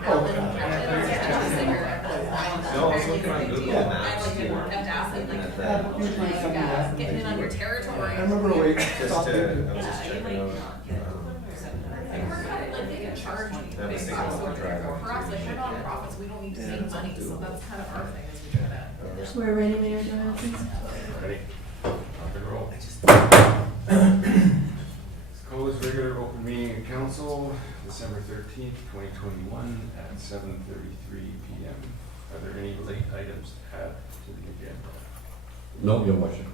No, I was looking on Google I Maps. like didn't have to ask them, like, Usually something getting in on your territory. I remember we I was just checking out. Like, we're kind of, like, they can charge me That big was bucks thinking for about driving. for us, like, we're nonprofits, we don't need to save money, so that's kind of our thing, is we try to. We're ready, Mayor Johansson. Ready? Rock and roll. Closed regular open meeting in council, December 13th, 2021 at 7:33 p.m. Are there any late items to add to the agenda? No, your motion.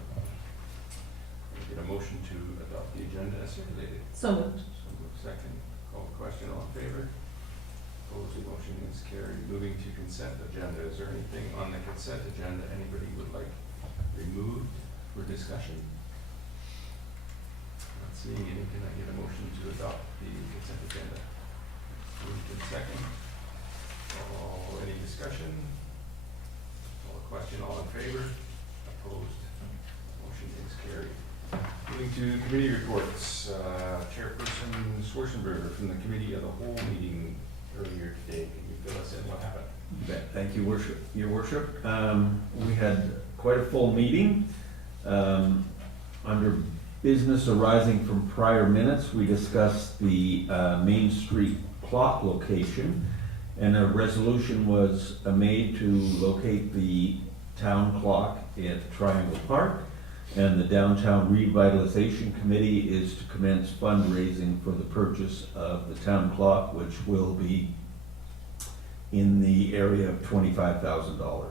Get a motion to adopt the agenda as circulated. So moved. So move second. Call the question, all in favor? Opposed, the motion is carried. Moving to consent agenda. Is there anything on the consent agenda anybody would like removed for discussion? Not seeing any. Can I get a motion to adopt the consent agenda? Moved in second. Any discussion? Call the question, all in favor? Opposed? Motion is carried. Moving to committee reports. Chairperson Schwartzenberger from the Committee of the Whole meeting earlier today. Can you fill us in what happened? Thank you, Worship. Your Worship. We had quite a full meeting. Under business arising from prior minutes, we discussed the Main Street clock location, and a resolution was made to locate the town clock at Triangle Park, and the Downtown Revitalization Committee is to commence fundraising for the purchase of the town clock, which will be in the area of $25,000.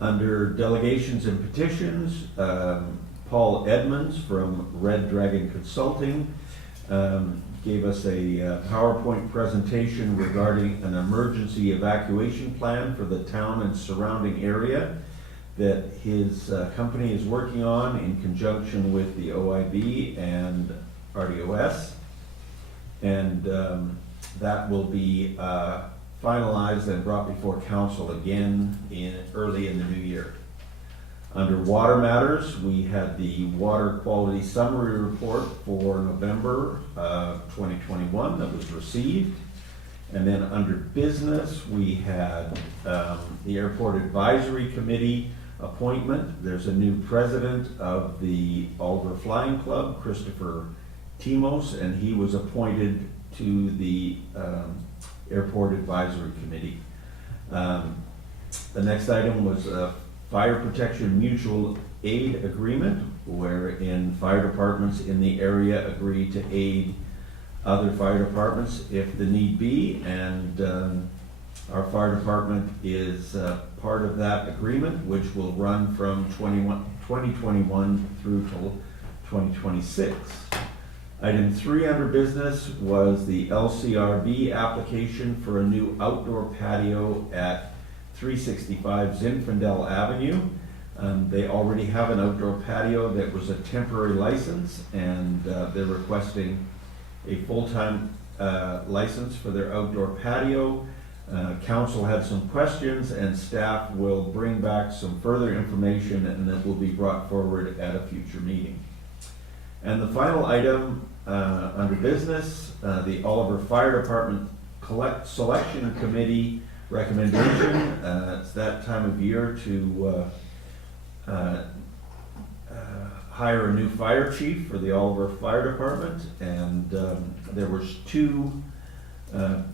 Under delegations and petitions, Paul Edmonds from Red Dragon Consulting gave us a PowerPoint presentation regarding an emergency evacuation plan for the town and surrounding area that his company is working on in conjunction with the OIB and RDOS. And that will be finalized and brought before council again early in the new year. Under water matters, we had the water quality summary report for November 2021 that was received. And then under business, we had the Airport Advisory Committee appointment. There's a new president of the Alder Flying Club, Christopher Timos, and he was appointed to the Airport Advisory Committee. The next item was a Fire Protection Mutual Aid Agreement, wherein fire departments in the area agree to aid other fire departments if the need be, and our fire department is part of that agreement, which will run from 2021 through till 2026. Item 3 under business was the Lcrb application for a new outdoor patio at 365 Zinfandel Avenue. They already have an outdoor patio that was a temporary license, and they're requesting a full-time license for their outdoor patio. Council had some questions, and staff will bring back some further information, and that will be brought forward at a future meeting. And the final item under business, the Oliver Fire Department Selection Committee recommendation. It's that time of year to hire a new fire chief for the Oliver Fire Department, and there was 2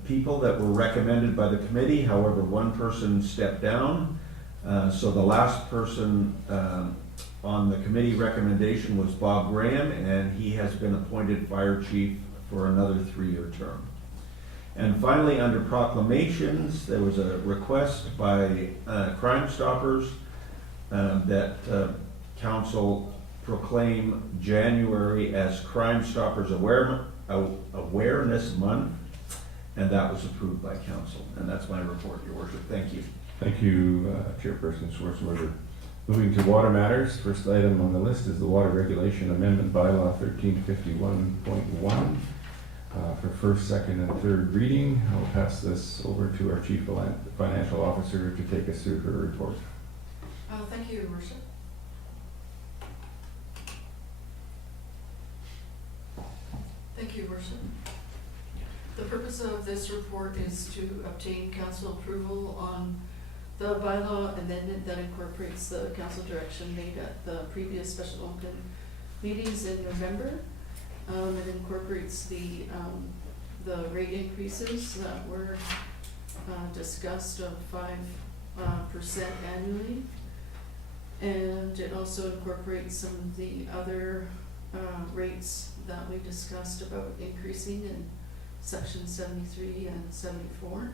people that were recommended by the committee. However, one person stepped down, so the last person on the committee recommendation was Bob Graham, and he has been appointed fire chief for another 3-year term. And finally, under proclamations, there was a request by Crime Stoppers that council proclaim January as Crime Stoppers Awareness Month, and that was approved by council. And that's my report, Your Worship. Thank you. Thank you, Chairperson Schwartzenberger. Moving to water matters, first item on the list is the Water Regulation Amendment Bylaw 1351.1 for first, second, and third reading. I'll pass this over to our Chief Financial Officer to take us through her report. Thank you, Your Worship. Thank you, Your Worship. The purpose of this report is to obtain council approval on the bylaw amendment that incorporates the council direction made at the previous special open meetings in November. It incorporates the rate increases that were discussed of 5% annually. And it also incorporates some of the other rates that we discussed about increasing in section 73 and 74.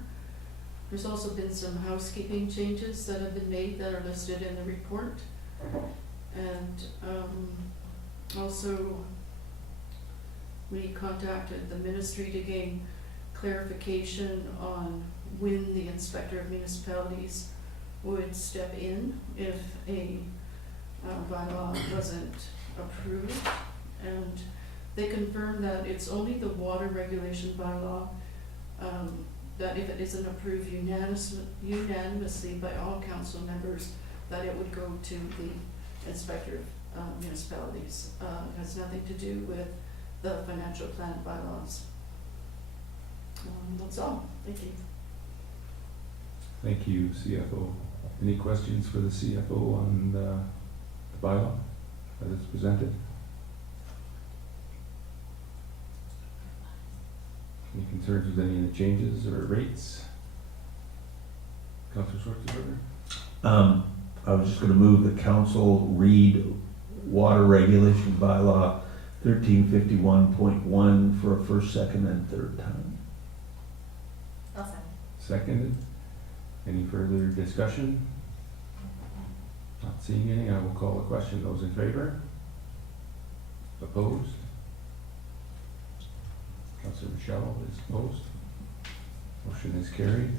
There's also been some housekeeping changes that have been made that are listed in the report. And also we contacted the ministry to gain clarification on when the inspector of municipalities would step in if a bylaw wasn't approved. And they confirmed that it's only the Water Regulation Bylaw that if it isn't approved unanimously by all council members, that it would go to the inspector of municipalities. It has nothing to do with the financial plan bylaws. That's all. Thank you. Thank you, CFO. Any questions for the CFO on the bylaw that is presented? Any concerns with any of the changes or rates? Councillor Schwartzenberger? I was just gonna move the council read Water Regulation Bylaw 1351.1 for a first, second, and third time. I'll second. Seconded. Any further discussion? Not seeing any, I will call the question. Those in favor? Opposed? Councillor Machial is opposed. Motion is carried.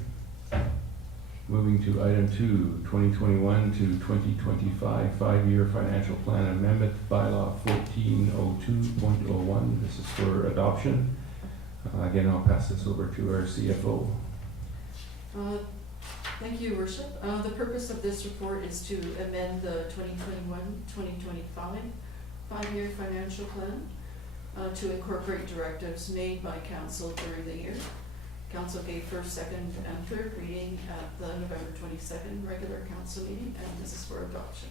Moving to item 2, 2021 to 2025 5-year financial plan amendment bylaw 1402.01. This is for adoption. Again, I'll pass this over to our CFO. Thank you, Your Worship. The purpose of this report is to amend the 2021-2025 5-year financial plan to incorporate directives made by council during the year. Council gave first, second, and third reading at the November 22nd regular council meeting, and this is for adoption.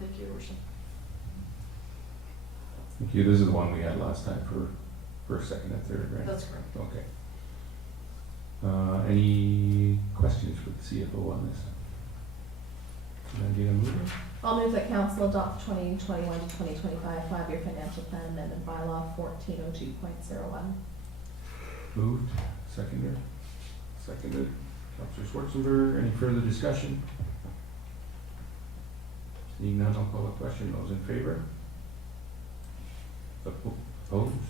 Thank you, Your Worship. Thank you. This is the one we had last time for first, second, and third, right? That's correct. Okay. Any questions for the CFO on this? Can I get a mover? I'll move that council adopt 2021 to 2025 5-year financial plan amendment bylaw 1402.01. Moved. Seconded. Seconded. Councillor Schwartzenberger. Any further discussion? Seeing none, I'll call the question. Those in favor? Opposed?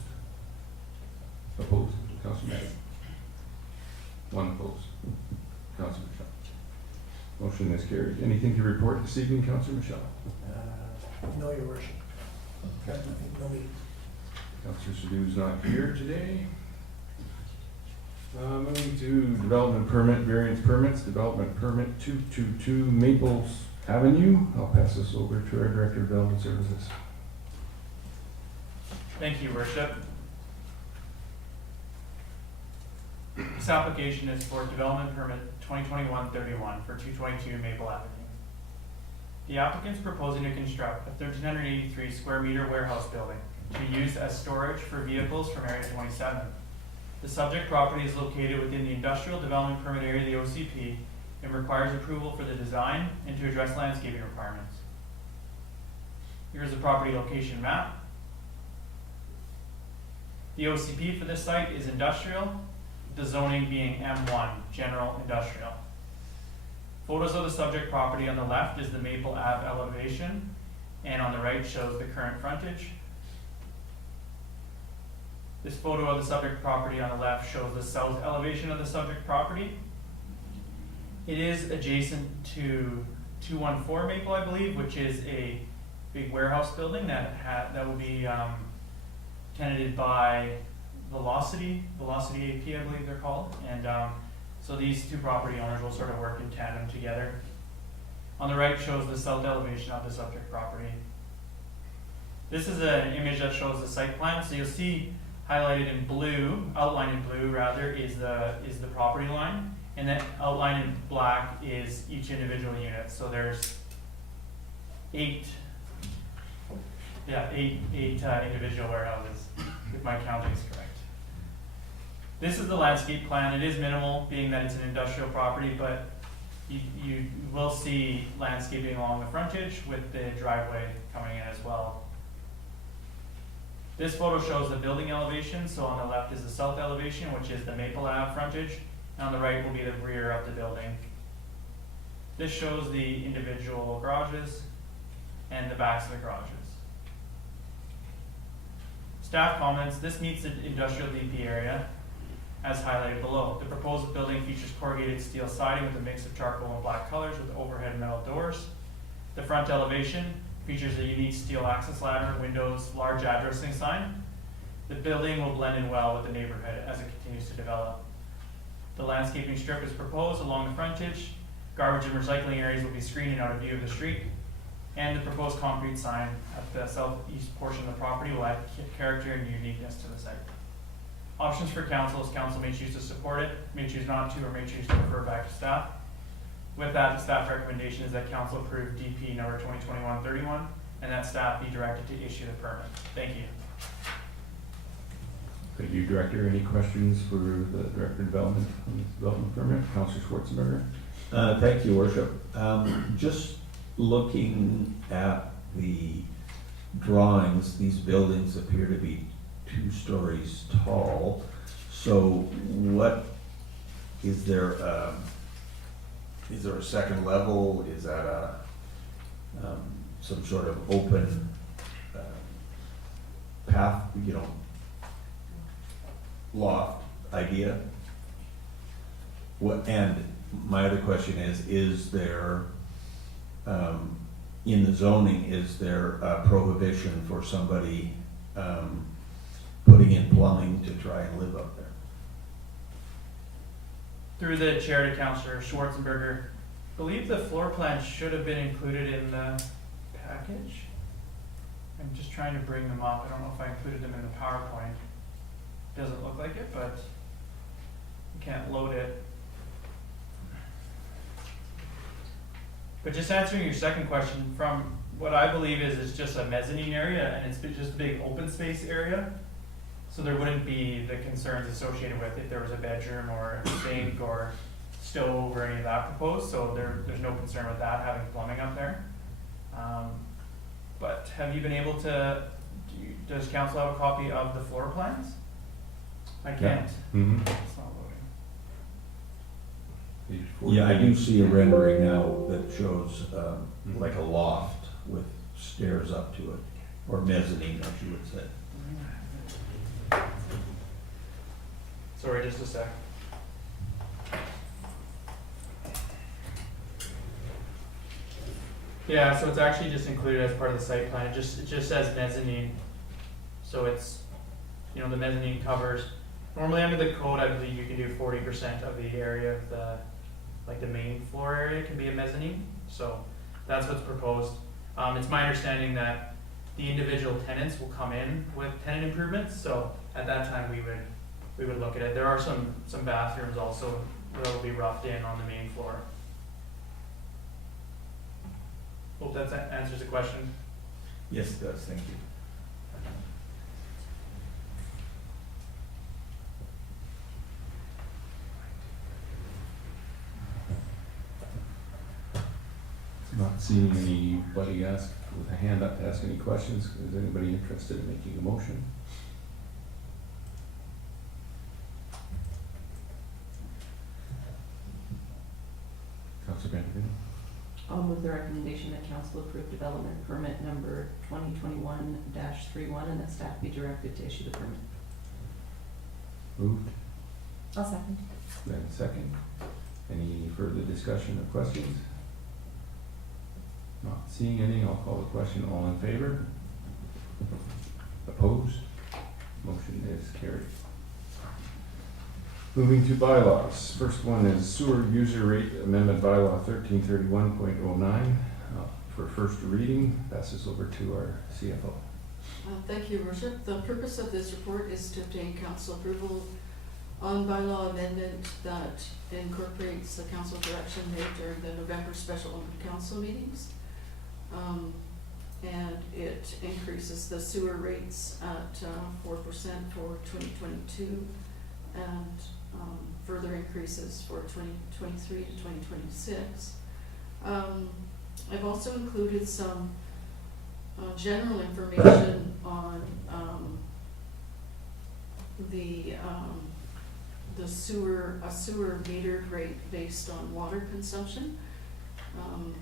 Opposed. Councillor Machial. One opposed. Councillor Machial. Motion is carried. Anything to report this evening, Councillor Machial? No, Your Worship. Got nothing, no meeting. Councillor Sidhu is not here today. Moving to development permit, variance permits, development permit 222 Maples Avenue. I'll pass this over to our Director of Development Services. Thank you, Worship. This application is for development permit 2021-31 for 222 Maple Avenue. The applicant's proposing to construct a 1,383 square meter warehouse building to be used as storage for vehicles from Area 27. The subject property is located within the Industrial Development Permit Area of the OCP and requires approval for the design and to address landscaping requirements. Here's the property location map. The OCP for this site is industrial, the zoning being M1, general industrial. Photos of the subject property on the left is the Maple Ave elevation, and on the right shows the current frontage. This photo of the subject property on the left shows the south elevation of the subject property. It is adjacent to 214 Maple, I believe, which is a big warehouse building that will be tenanted by Velocity AP, I believe they're called. And so these two property owners will sort of work in tandem together. On the right shows the south elevation of the subject property. This is an image that shows the site plan. So you'll see Highlighted in blue, outlined in blue rather, is the property line, and then outlined in black is each individual unit. So there's eight individual warehouses, if my counting is correct. This is the landscape plan. It is minimal, being that it's an industrial property, but you will see landscaping along the frontage with the driveway coming in as well. This photo shows the building elevation, so on the left is the south elevation, which is the Maple Ave frontage, and on the right will be the rear of the building. This shows the individual garages and the backs of the garages. Staff comments, this meets the industrial DP area as highlighted below. The proposed building features corrugated steel siding with a mix of charcoal and black colors with overhead metal doors. The front elevation features a unique steel access ladder, windows, large addressing sign. The building will blend in well with the neighborhood as it continues to develop. The landscaping strip is proposed along the frontage. Garbage and recycling areas will be screened out of view of the street. And the proposed concrete sign at the southeast portion of the property will add character and uniqueness to the site. Options for council is council may choose to support it, may choose not to, or may choose to refer back to staff. With that, the staff recommendation is that council approve DP number 2021-31 and that staff be directed to issue the permit. Thank you. Thank you, Director. Any questions for the Director of Development on this development permit? Councillor Schwartzenberger. Thank you, Worship. Just looking at the drawings, these buildings appear to be 2 stories tall. So what, is there a second level? Is that a, some sort of open path, loft idea? What, and my other question is there, in the zoning, is there a prohibition for somebody putting in plumbing to try and live up there? Through the chair to Councillor Schwartzenberger, I believe the floor plan should have been included in the package. I'm just trying to bring them up. I don't know if I included them in the PowerPoint. Doesn't look like it, but you can't load it. But just answering your second question, from what I believe is just a mezzanine area, and it's just a big open space area. So there wouldn't be the concerns associated with if there was a bedroom or a sink or stove or any of that proposed. So there's no concern with that, having plumbing up there. But have you been able to, does council have a copy of the floor plans? I can't. Mm-hmm. It's not loading. Yeah, I do see a rendering now that shows like a loft with stairs up to it, or mezzanine, as you would say. Sorry, just a sec. Yeah, so it's actually just included as part of the site plan. It just says mezzanine. So it's, the mezzanine covers, normally under the code, I believe you can do 40% of the area of the main floor area can be a mezzanine. So that's what's proposed. It's my understanding that the individual tenants will come in with tenant improvements. So at that time we would look at it. There are some bathrooms also that will be roughed in on the main floor. Hope that answers the question. Yes, it does, thank you. Not seeing anybody with a hand up to ask any questions. Is anybody interested in making a motion? Councillor Benjamin. I'll move the recommendation that council approve development permit number 2021-31 and that staff be directed to issue the permit. Moved. I'll second. Then second. Any further discussion or questions? Not seeing any, I'll call the question. All in favor? Opposed? Motion is carried. Moving to bylaws. First one is Sewer User Rate Amendment Bylaw 1331.09. For first reading, passes over to our CFO. Thank you, Worship. The purpose of this report is to obtain council approval on bylaw amendment that incorporates the council direction made during the November special open council meetings. And it increases the sewer rates at 4% for 2022 and further increases for 2023 to 2026. I've also included some general information on the sewer metered rate based on water consumption.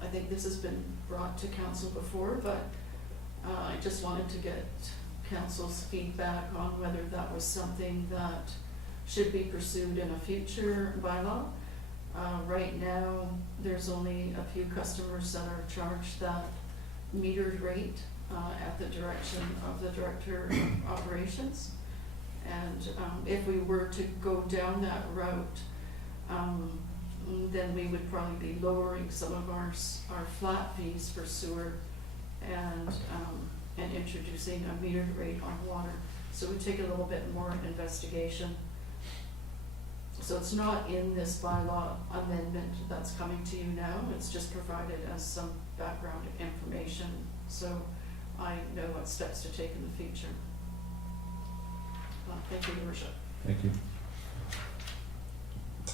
I think this has been brought to council before, but I just wanted to get council's feedback on whether that was something that should be pursued in a future bylaw. Right now, there's only a few customers that are charged that metered rate at the direction of the Director of Operations. And if we were to go down that route, then we would probably be lowering some of our flat fees for sewer and introducing a metered rate on water. So we take a little bit more investigation. So it's not in this bylaw amendment that's coming to you now, it's just provided as some background information, so I know what steps to take in the future. Thank you, Your Worship. Thank you.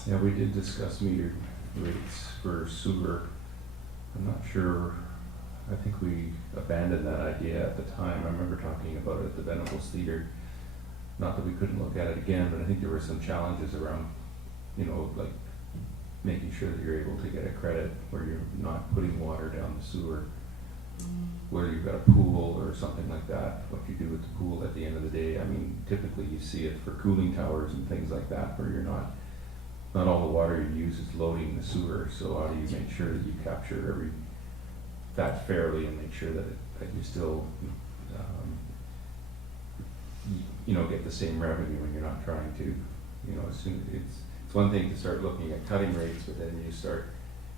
Yeah, we did discuss metered rates for sewer. I'm not sure, I think we abandoned that idea at the time. I remember talking about it at the Venables Theater. Not that we couldn't look at it again, but I think there were some challenges around, you know, like making sure that you're able to get a credit where you're not putting water down the sewer, whether you've got a pool or something like that, what you do with the pool at the end of the day. I mean, typically you see it for cooling towers and things like that, where you're not all the water you use is loading the sewer. So how do you make sure that you capture that fairly and make sure that you still, you know, get the same revenue when you're not trying to, you know, it's one thing to start looking at cutting rates, but then you start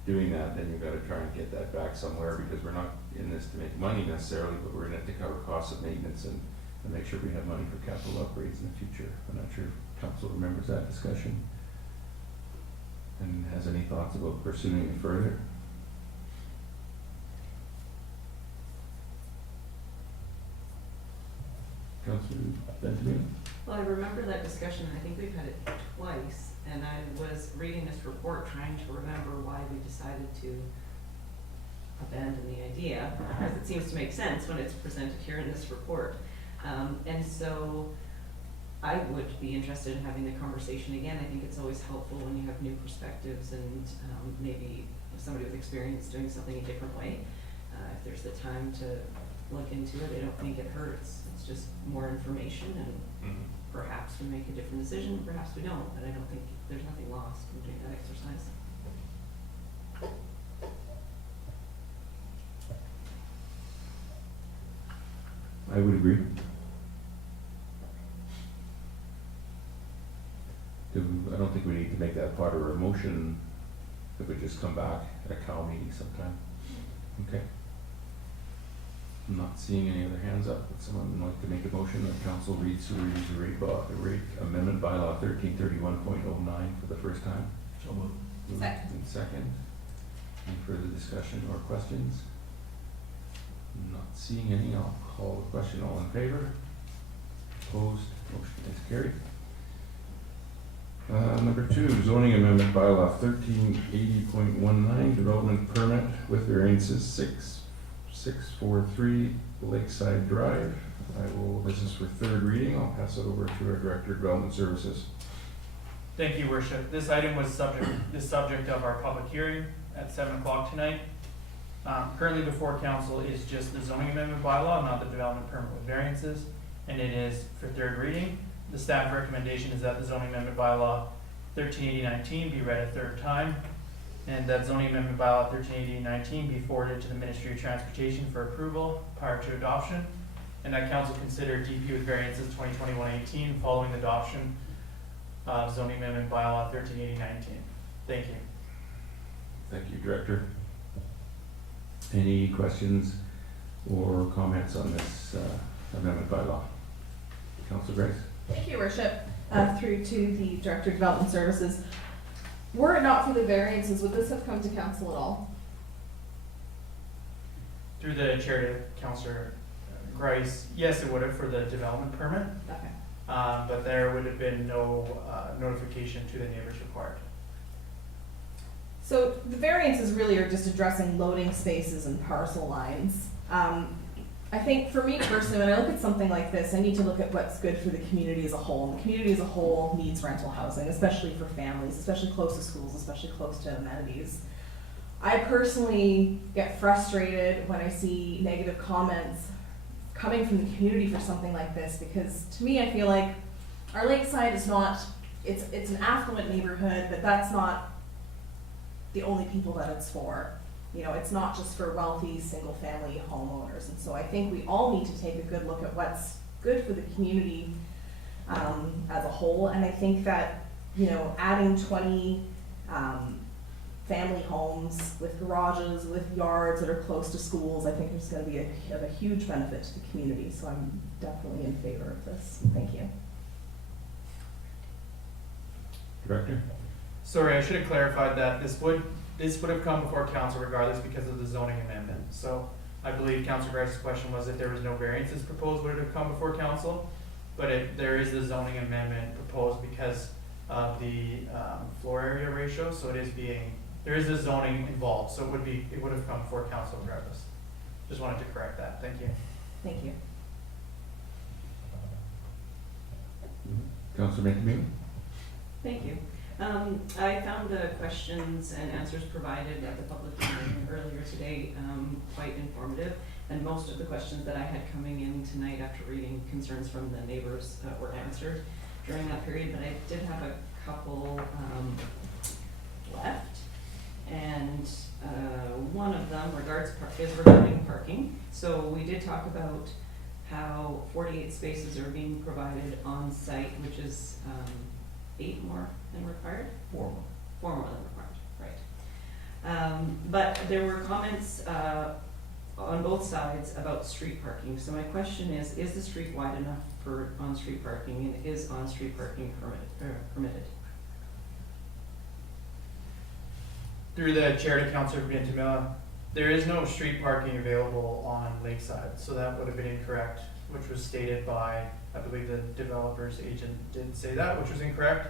doing that, then you've got to try and get that back somewhere, because we're not in this to make money necessarily, but we're in it to cover costs of maintenance and make sure we have money for capital upgrades in the future. I'm not sure if council remembers that discussion and has any thoughts about pursuing it further. Councillor Benjamin? Well, I remember that discussion, I think we've had it twice, and I was reading this report trying to remember why we decided to abandon the idea, because it seems to make sense when it's presented here in this report. And so I would be interested in having the conversation again. I think it's always helpful when you have new perspectives and maybe somebody with experience doing something a different way. If there's the time to look into it, I don't think it hurts. It's just more information, and perhaps we make a different decision, perhaps we don't, but I don't think there's nothing lost in doing that exercise. I would agree. I don't think we need to make that part of our motion. If we just come back at Cal meeting sometime. Okay. I'm not seeing any other hands up. Would someone like to make a motion that council read sewer user rate amendment bylaw 1331.09 for the first time? So moved. Second. And second. Any further discussion or questions? Not seeing any. I'll call the question. All in favor? Opposed? Motion is carried. Number 2, zoning amendment bylaw 1380.19, development permit with variances 6643 Lakeside Drive. This is for third reading. I'll pass it over to our Director of Development Services. Thank you, Worship. This item was the subject of our public hearing at 7 o'clock tonight. Currently before council is just the zoning amendment bylaw, not the development permit with variances, and it is for third reading. The staff recommendation is that the zoning amendment bylaw 1380-19 be read a third time, and that zoning amendment bylaw 1380-19 be forwarded to the Ministry of Transportation for approval prior to adoption, and that council consider DP with variances 2021-18 following the adoption of zoning amendment bylaw 1380-19. Thank you. Thank you, Director. Any questions or comments on this Amendment Bylaw. Councillor Grace? Thank you, Your Worship. Through to the Director of Development Services. Were it not for the variances, would this have come to council at all? Through the chair to Councillor Grice, yes, it would have for the development permit, Okay. but there would have been no notification to the neighbors required. So the variances really are just addressing loading spaces and parcel lines. I think for me personally, when I look at something like this, I need to look at what's good for the community as a whole. And the community as a whole needs rental housing, especially for families, especially close to schools, especially close to amenities. I personally get frustrated when I see negative comments coming from the community for something like this, because to me, I feel like our lakeside is not, it's an affluent neighborhood, but that's not the only people that it's for. You know, it's not just for wealthy, single-family homeowners. And so I think we all need to take a good look at what's good for the community as a whole. And I think that, you know, adding 20 family homes with garages, with yards that are close to schools, I think there's going to be of a huge benefit to the community. So I'm definitely in favor of this. Thank you. Director? Sorry, I should have clarified that this would have come before council regardless because of the zoning amendment. So I believe Councillor Grice's question was if there was no variances proposed, would it have come before council? But there is the zoning amendment proposed because of the floor area ratio, so there is a zoning involved, so it would have come before council regardless. Just wanted to correct that. Thank you. Thank you. Councillor McNamee? Thank you. I found the questions and answers provided at the public hearing earlier today quite informative, and most of the questions that I had coming in tonight after reading concerns from the neighbors were answered during that period, but I did have a couple left, and one of them is regarding parking. So we did talk about how 48 spaces are being provided on site, which is 8 more than required? 4 more. 4 more than required, right. But there were comments on both sides about street parking. So my question is the street wide enough for on-street parking, and is on-street parking permitted? Through the chair to Councillor Bentamilla, there is no street parking available on Lakeside, so that would have been incorrect, which was stated by, I believe the developer's agent did say that, which was incorrect.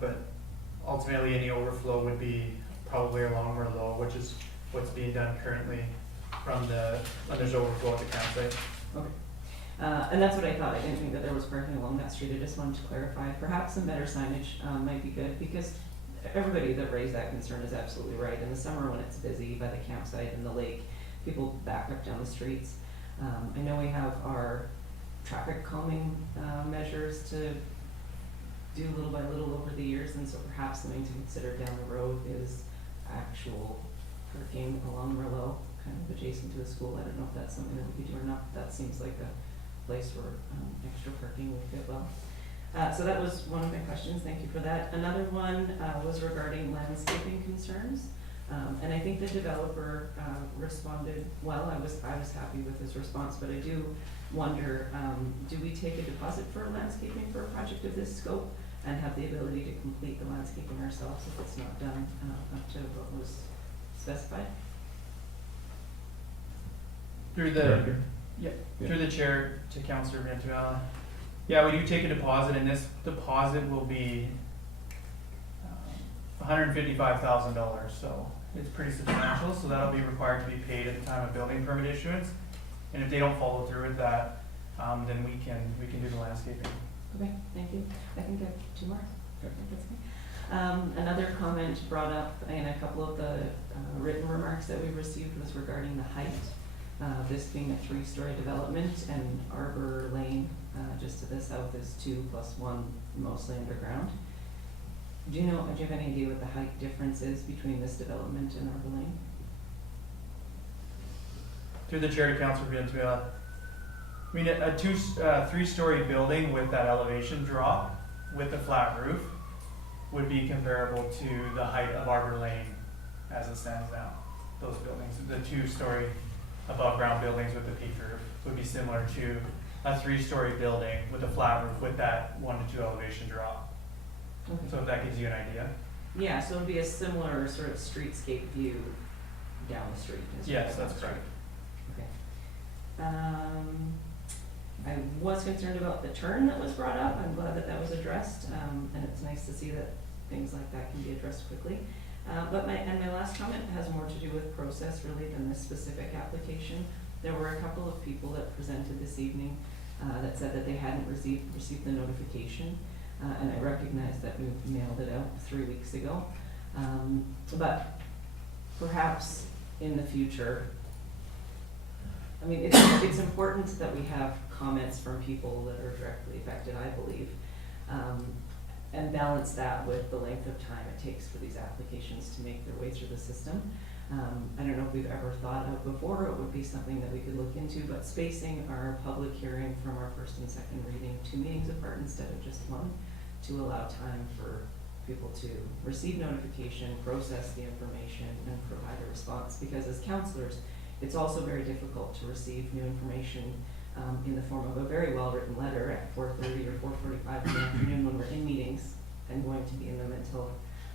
But ultimately any overflow would be probably along Merlot, which is what's being done currently when there's overflow at the campsite. Okay. And that's what I thought. I didn't think that there was parking along that street. I just wanted to clarify. Perhaps some better signage might be good, because everybody that raised that concern is absolutely right. In the summer when it's busy by the campsite and the lake, people back up down the streets. I know we have our traffic calming measures to do little by little over the years, and so perhaps something to consider down the road is actual parking along Merlot, kind of adjacent to the school. I don't know if that's something that we could do or not, but that seems like a place where extra parking would fit well. So that was one of my questions. Thank you for that. Another one was regarding landscaping concerns. And I think the developer responded well. I was happy with his response, but I do wonder, do we take a deposit for landscaping for a project of this scope and have the ability to complete the landscaping ourselves if it's not done up to what was specified? Through the chair to Councillor Bentamilla. Yeah, we do take a deposit, and this deposit will be $155,000, so it's pretty substantial, so that'll be required to be paid at the time of building permit issuance. And if they don't follow through with that, then we can do the landscaping. Okay, thank you. I can get 2 more. Okay. That's okay. Another comment brought up in a couple of the written remarks that we received was regarding the height. This being a 3-story development, and Arbor Lane just to the south is 2 + 1, mostly underground. Do you have any idea what the height difference is between this development and Arbor Lane? Through the chair to Councillor Bentamilla. I mean, a 3-story building with that elevation drop with a flat roof would be comparable to the height of Arbor Lane as it stands now. Those buildings, the 2-story above ground buildings with a peak roof would be similar to a 3-story building with a flat roof with that 1 to 2 elevation drop. So if that gives you an idea. Yeah, so it'd be a similar sort of streetscape view down the street. is what Yes, you're that's correct. Okay. I was concerned about the turn that was brought up. I'm glad that that was addressed, and it's nice to see that things like that can be addressed quickly. But my last comment has more to do with process really than this specific application. There were a couple of people that presented this evening that said that they hadn't received the notification, and I recognize that we mailed it out 3 weeks ago. But perhaps in the future, I mean, it's important that we have comments from people that are directly affected, I believe, and balance that with the length of time it takes for these applications to make their way through the system. I don't know if we've ever thought of before, it would be something that we could look into, but spacing our public hearing from our first and second reading 2 meetings apart instead of just 1, to allow time for people to receive notification, process the information, and provide a response. Because as counselors, it's also very difficult to receive new information in the form of a very well-written letter at 4:30 or 4:45 in the afternoon when we're in meetings and going to be in them until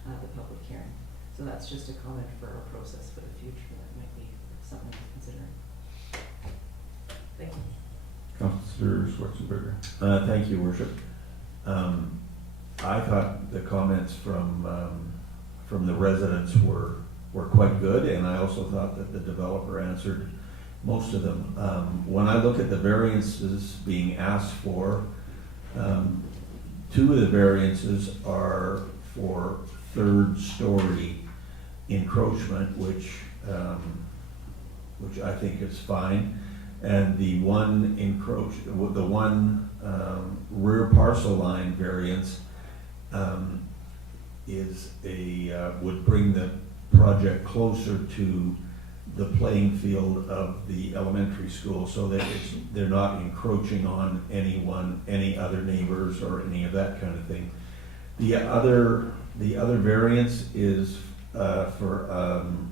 the public hearing. So that's just a comment for our process for the future. That might be something to consider. Thank you. Councillor Schwartzenberger. Thank you, Worship. I thought the comments from the residents were quite good, and I also thought that the developer answered most of them. When I look at the variances being asked for, 2 of the variances are for 3rd-story encroachment, which I think is fine. And the one rear parcel line variance would bring the project closer to the playing field of the elementary school, so that they're not encroaching on any other neighbors or any of that kind of thing. The other variance is for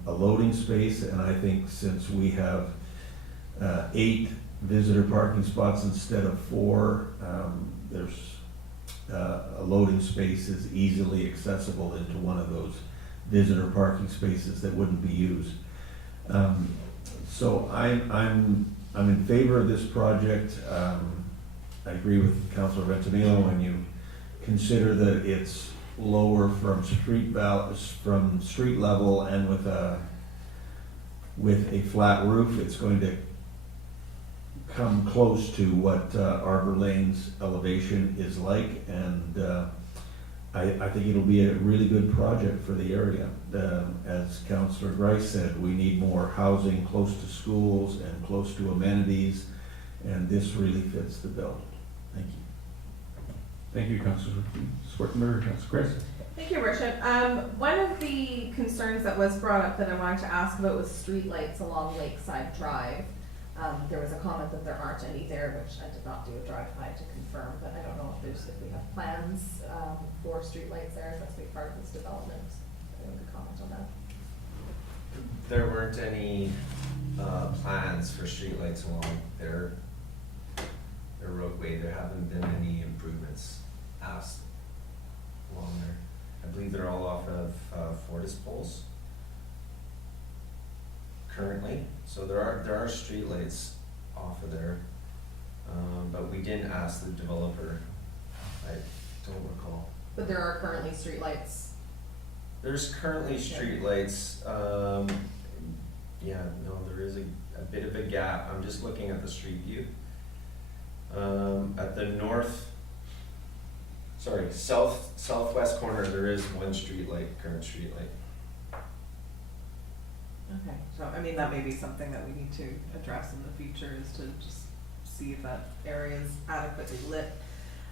a loading space, and I think since we have 8 visitor parking spots instead of 4, there's a loading space is easily accessible into one of those visitor parking spaces that wouldn't be used. So I'm in favor of this project. I agree with Councillor Ventimiglia when you consider that it's lower from street level, and with a flat roof, it's going to come close to what Arbor Lane's elevation is like, and I think it'll be a really good project for the area. As Councillor Grice said, we need more housing close to schools and close to amenities, and this really fits the bill. Thank you. Thank you, Councillor Schwartzenberger. Councillor Grice. Thank you, Worship. One of the concerns that was brought up that I wanted to ask about was streetlights along Lakeside Drive. There was a comment that there aren't any there, which I did not do a drive-by to confirm, but I don't know if we have plans for streetlights there, if that's a big part of this development. Anyone could comment on that? There weren't any plans for streetlights along their roadway. There haven't been any improvements asked along there. I believe they're all off of Fortis poles currently. So there are streetlights off of there, but we didn't ask the developer. I don't recall. But there are currently streetlights. There's currently streetlights. Yeah, no, there is a bit of a gap. I'm just looking at the street view. At the southwest corner, there is one current streetlight. Okay, so I mean, that may be something that we need to address in the future, is to just see if that area is adequately lit.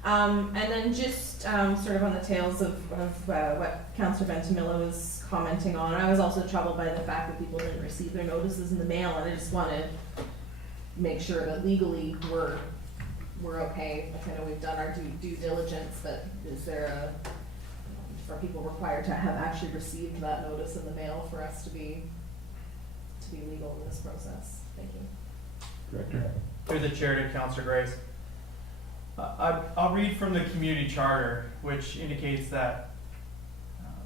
And then just sort of on the tails of what Councillor Ventimiglia was commenting on, I was also troubled by the fact that people didn't receive their notices in the mail, and I just want to make sure that legally we're okay. Like, I know we've done our due diligence, but is there are people required to have actually received that notice in the mail for us to be legal in this process? Thank you. Director? Through the chair to Councillor Grace. I'll read from the community charter, which indicates that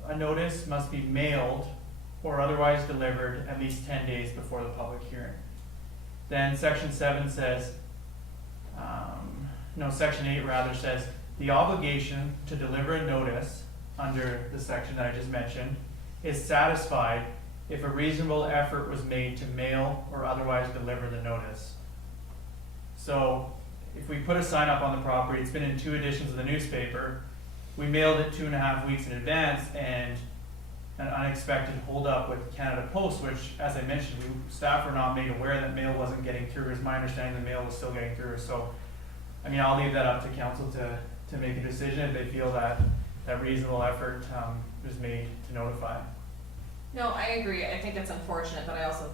a notice must be mailed or otherwise delivered at least 10 days before the public hearing. Then section 7 says, section 8 rather says, the obligation to deliver a notice under the section that I just mentioned is satisfied if a reasonable effort was made to mail or otherwise deliver the notice. So if we put a sign up on the property, it's been in 2 editions of the newspaper, we mailed it 2.5 weeks in advance, and an unexpected holdup with Canada Post, which, as I mentioned, staff were not made aware that mail wasn't getting through. It's my understanding the mail was still getting through. So, I mean, I'll leave that up to council to make a decision if they feel that reasonable effort was made to notify. No, I agree. I think it's unfortunate, but I also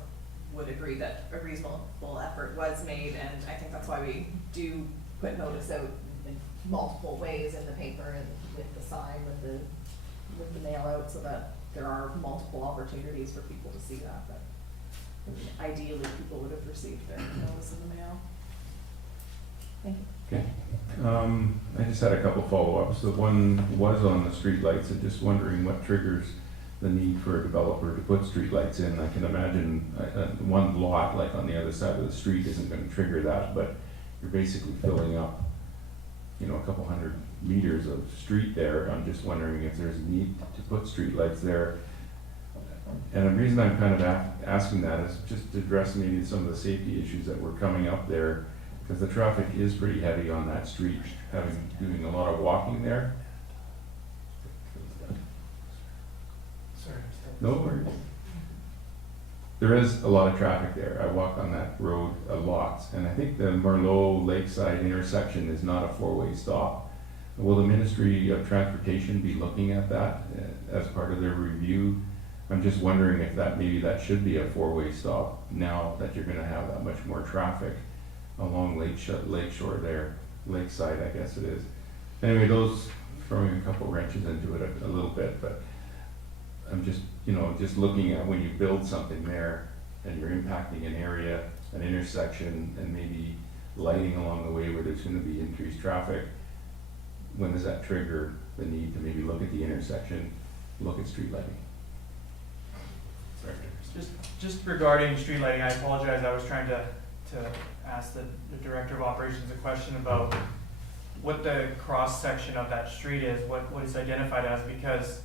would agree that a reasonable effort was made, and I think that's why we do put notice out in multiple ways in the paper and with the sign, with the mail out, so that there are multiple opportunities for people to see that. But ideally, people would have received their notice in the mail. Thank you. Okay. I just had a couple follow-ups. The one was on the streetlights, and just wondering what triggers the need for a developer to put streetlights in. I can imagine one lot, like on the other side of the street, isn't going to trigger that, but you're basically filling up, a couple hundred meters of street there. I'm just wondering if there's a need to put streetlights there. And the reason I'm kind of asking that is just to address maybe some of the safety issues that were coming up there, because the traffic is pretty heavy on that street, doing a lot of walking there. Sorry. No worries. There is a lot of traffic there. I walk on that road a lot, and I think the Merlot Lakeside intersection is not a 4-way stop. Will the Ministry of Transportation be looking at that as part of their review? I'm just wondering if maybe that should be a 4-way stop now that you're going to have that much more traffic along Lakeshore there, Lakeside, I guess it is. Anyway, those throwing a couple wrenches into it a little bit, but I'm just, just looking at when you build something there and you're impacting an area, an intersection, and maybe lighting along the way where there's going to be increased traffic, when does that trigger the need to maybe look at the intersection, look at street lighting? Sorry. Just regarding street lighting, I apologize. I was trying to ask the Director of Operations a question about what the cross section of that street is, what it's identified as, because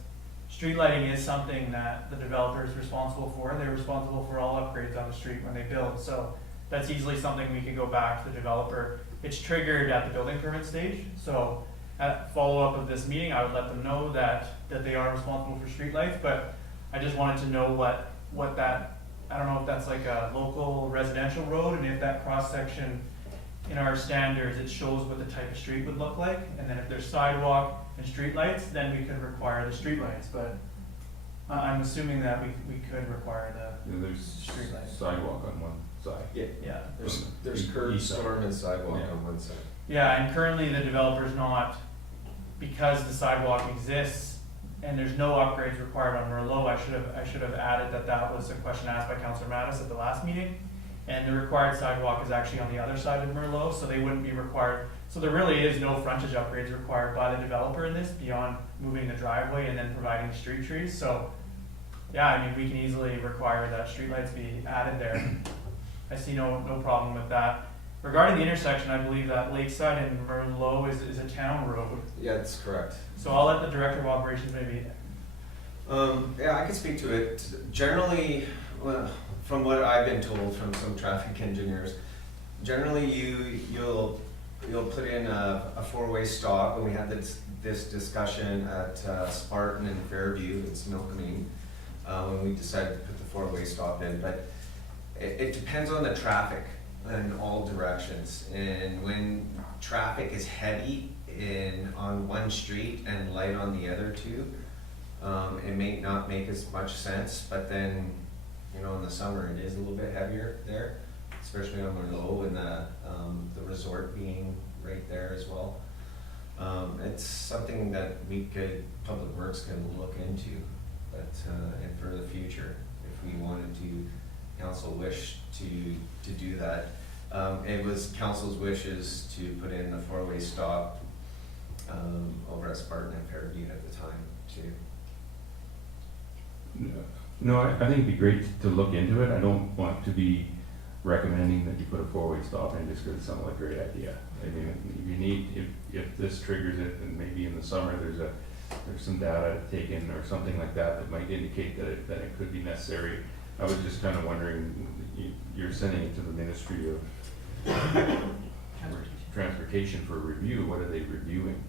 street lighting is something that the developer is responsible for. They're responsible for all upgrades on the street when they build. So that's easily something we could go back to the developer. It's triggered at the building permit stage. So at follow-up of this meeting, I would let them know that they are responsible for street lights, but I just wanted to know what that, I don't know if that's like a local residential road, and if that cross-section in our standards, it shows what the type of street would look like, and then if there's sidewalk and street lights, then we could require the street lights, but I'm assuming that we could require There's street lights. sidewalk on one side. Yeah. There's curb, storm, and sidewalk on one side. Yeah, and currently the developer's not, because the sidewalk exists and there's no upgrades required on Merlot. I should have added that was a question asked by Councillor Mattis at the last meeting. And the required sidewalk is actually on the other side of Merlot, so they wouldn't be required. So there really is no frontage upgrades required by the developer in this beyond moving the driveway and then providing the street trees. So yeah, I mean, we can easily require that streetlights be added there. I see no problem with that. Regarding the intersection, I believe that Lakeside and Merlot is a town road. Yeah, that's correct. So I'll let the Director of Operations maybe. Yeah, I can speak to it. Generally, well, from what I've been told from some traffic engineers, generally you'll put in a 4-way stop, and we had this discussion at Spartan and Fairview, it's Milkamine, when we decided to put the 4-way stop in. But it depends on the traffic in all directions, and when traffic is heavy on one street and light on the other two, it may not make as much sense. But then, in the summer it is a little bit heavier there, especially on Merlot, and the resort being right there as well. It's something that Public Works can look into, but and for the future, if we wanted to council wished to do that. It was council's wishes to put in a four-way stop over at Spartan and Fairview at the time too. No, I think it'd be great to look into it. I don't want to be recommending that you put a four-way stop in just because it sounds like a great idea. I mean, you need, if this triggers it, and maybe in the summer there's some data taken or something like that that might indicate that it could be necessary. I was just kind of wondering, you're sending it to the Ministry of Transportation for review. What are they reviewing?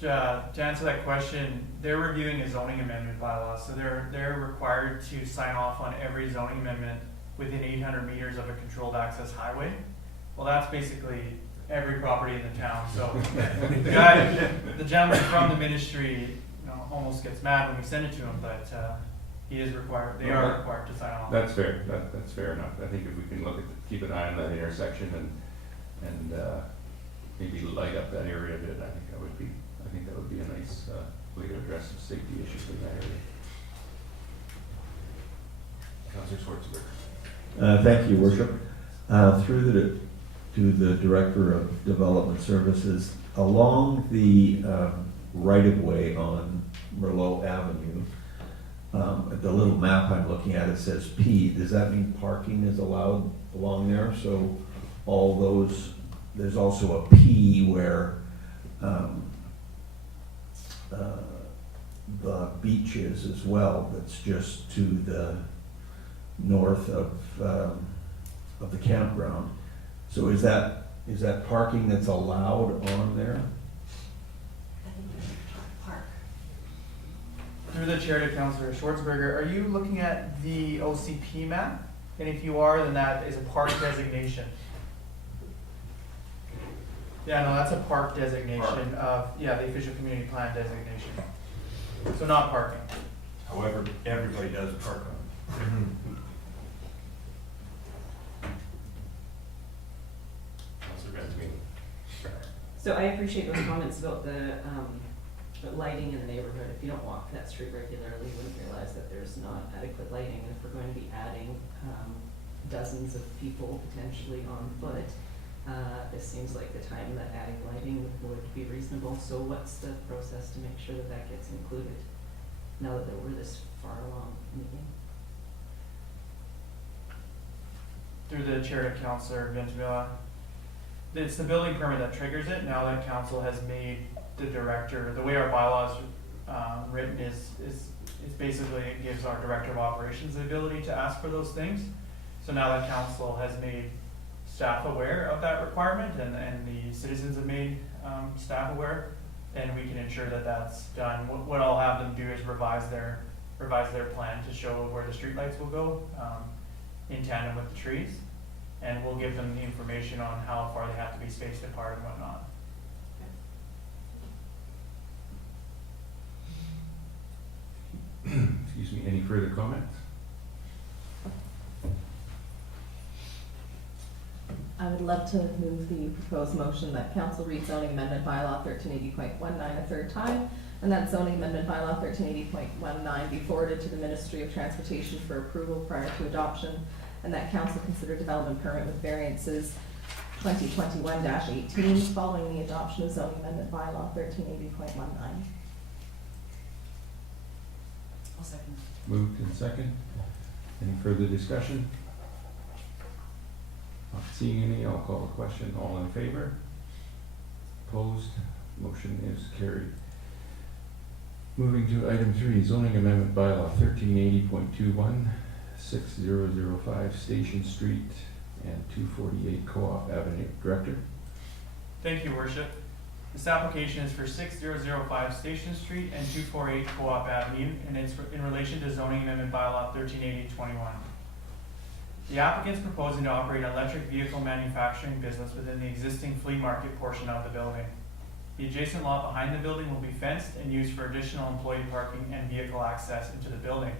To answer that question, they're reviewing a zoning amendment bylaw, so they're required to sign off on every zoning amendment within 800 meters of a controlled access highway. Well, that's basically every property in the town, so the gentleman from the ministry, almost gets mad when we send it to him, but they are required to sign off. That's fair. That's fair enough. I think if we can keep an eye on that intersection and maybe light up that area a bit, I think that would be a nice way to address some safety issues in that area. Councillor Schwartzenberger. Thank you, Worship. To the Director of Development Services, along the right-of-way on Merlot Avenue, the little map I'm looking at, it says P. Does that mean parking is allowed along there? So all those, there's also a P where the beach is as well. That's just to the north of the campground. So is that parking that's allowed on there? Through the chair to Councillor Schwartzenberger, are you looking at the OCP map? And if you are, then that is a park designation. Yeah, no, that's a park designation of, the official community plan designation. So not parking. However, everybody does park on So I appreciate those comments about the lighting in the neighborhood. If you don't walk that street regularly, you wouldn't realize that there's not adequate lighting. And if we're going to be adding dozens of people potentially on foot, this seems like the time that adding lighting would be reasonable. So what's the process to make sure that that gets included now that we're this far along in the game? Through the chair to Councillor Zinfandel, it's the building permit that triggers it. Now that council has made the director, the way our bylaws written is basically it gives our director of operations the ability to ask for those things. So now that council has made staff aware of that requirement and the citizens have made staff aware, and we can ensure that that's done. What I'll have them do is revise their plan to show where the streetlights will go in tandem with the trees. And we'll give them the information on how far they have to be spaced apart and whatnot. Excuse me, any further comments? I would love to move the proposed motion that council read zoning amendment bylaw 1380.19 a third time, and that zoning amendment bylaw 1380.19 be forwarded to the Ministry of Transportation for approval prior to adoption, and that council consider development permit with variances 2021-18 following the adoption of zoning amendment bylaw 1380.19. I'll second. Moved and second. Any further discussion? Not seeing any, I'll call the question. All in favor? Opposed? Motion is carried. Moving to item 3, zoning amendment bylaw 1380.21, 6005 Station Street and 248 Co-op Avenue. Director? Thank you, Worship. This application is for 6005 Station Street and 248 Co-op Avenue, and it's in relation to zoning amendment bylaw 1380.21. The applicant is proposing to operate an electric vehicle manufacturing business within the existing flea market portion of the building. The adjacent lot behind the building will be fenced and used for additional employee parking and vehicle access into the building.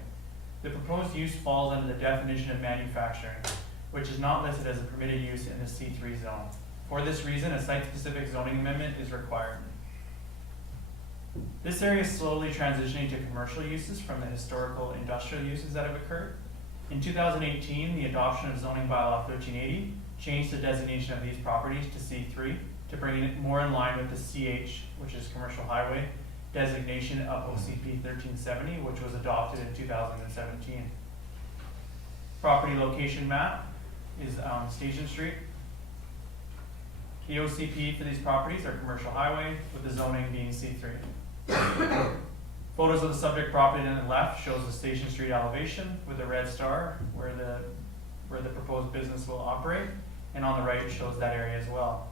The proposed use falls under the definition of manufacturing, which is not listed as a permitted use in the C3 zone. For this reason, a site-specific zoning amendment is required. This area is slowly transitioning to commercial uses from the historical industrial uses that have occurred. In 2018, the adoption of zoning bylaw 1380 changed the designation of these properties to C3 to bring it more in line with the CH, which is commercial highway, designation of OCP 1370, which was adopted in 2017. Property location map is on Station Street. The OCP for these properties are commercial highway, with the zoning being C3. Photos of the subject property on the left shows the Station Street elevation with the red star where the proposed business will operate, and on the right shows that area as well.